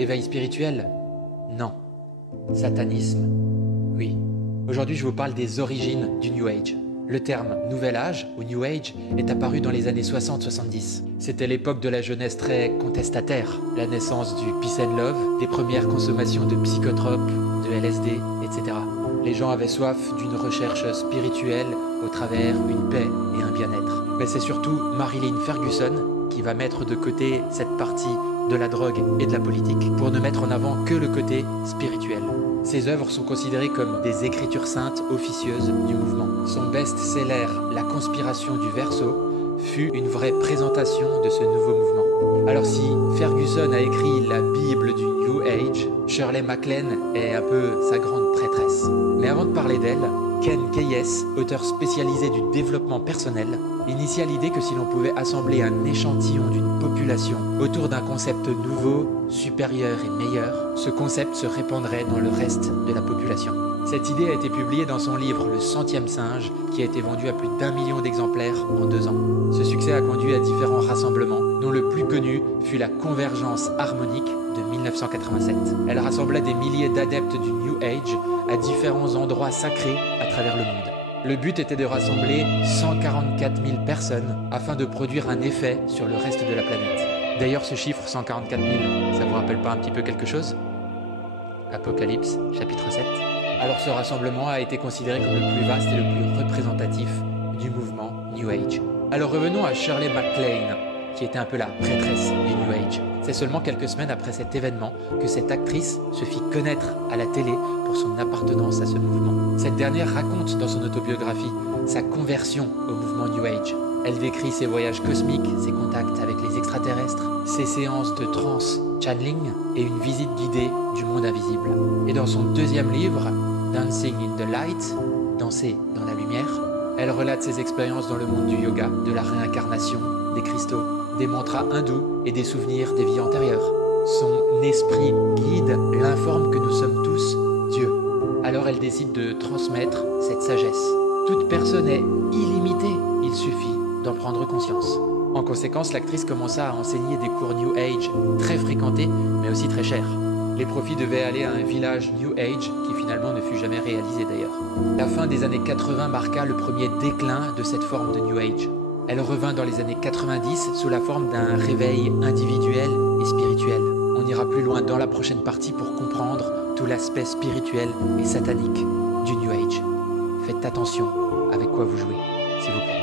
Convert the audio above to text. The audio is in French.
Éveil spirituel? Non. Satanisme? Oui. Aujourd'hui, je vous parle des origines du New Age. Le terme « Nouvel Âge » ou « New Age » est apparu dans les années 60-70. C'était l'époque de la jeunesse très contestataire, la naissance du peace and love, des premières consommations de psychotropes, de LSD, etc. Les gens avaient soif d'une recherche spirituelle au travers une paix et un bien-être. Mais c'est surtout Marilyn Ferguson qui va mettre de côté cette partie de la drogue et de la politique pour ne mettre en avant que le côté spirituel. Ses œuvres sont considérées comme des écritures saintes officieuses du mouvement. Son best-seller « La conspiration du Verseau » fut une vraie présentation de ce nouveau mouvement. Alors si Ferguson a écrit la Bible du New Age, Shirley MacLaine est un peu sa grande prêtresse. Mais avant de parler d'elle, Ken Keyes, auteur spécialisé du développement personnel, initia l'idée que si l'on pouvait assembler un échantillon d'une population autour d'un concept nouveau, supérieur et meilleur, ce concept se répandrait dans le reste de la population. Cette idée a été publiée dans son livre « Le centième singe » qui a été vendu à plus d'1 million d'exemplaires en 2 ans. Ce succès a conduit à différents rassemblements, dont le plus connu fut la Convergence harmonique de 1987. Elle rassembla des milliers d'adeptes du New Age à différents endroits sacrés à travers le monde. Le but était de rassembler 144 000 personnes afin de produire un effet sur le reste de la planète. D'ailleurs, ce chiffre 144 000, ça vous rappelle pas un petit peu quelque chose? Apocalypse, chapitre 7. Alors ce rassemblement a été considéré comme le plus vaste et le plus représentatif du mouvement New Age. Alors revenons à Shirley MacLaine, qui était un peu la prêtresse du New Age. C'est seulement quelques semaines après cet événement que cette actrice se fit connaître à la télé pour son appartenance à ce mouvement. Cette dernière raconte dans son autobiographie sa conversion au mouvement New Age. Elle décrit ses voyages cosmiques, ses contacts avec les extraterrestres, ses séances de trance channeling et une visite guidée du monde invisible. Et dans son deuxième livre, Dancing in the Light, Danser dans la lumière, elle relate ses expériences dans le monde du yoga, de la réincarnation, des cristaux, des mantras hindous et des souvenirs des vies antérieures. Son esprit guide l'informe que nous sommes tous Dieu. Alors elle décide de transmettre cette sagesse. Toute personne est illimitée, il suffit d'en prendre conscience. En conséquence, l'actrice commença à enseigner des cours New Age très fréquentés, mais aussi très chers. Les profits devaient aller à un village New Age qui finalement ne fut jamais réalisé d'ailleurs. La fin des années 80 marqua le premier déclin de cette forme de New Age. Elle revint dans les années 90 sous la forme d'un réveil individuel et spirituel. On ira plus loin dans la prochaine partie pour comprendre tout l'aspect spirituel et satanique du New Age. Faites attention avec quoi vous jouez, s'il vous plaît.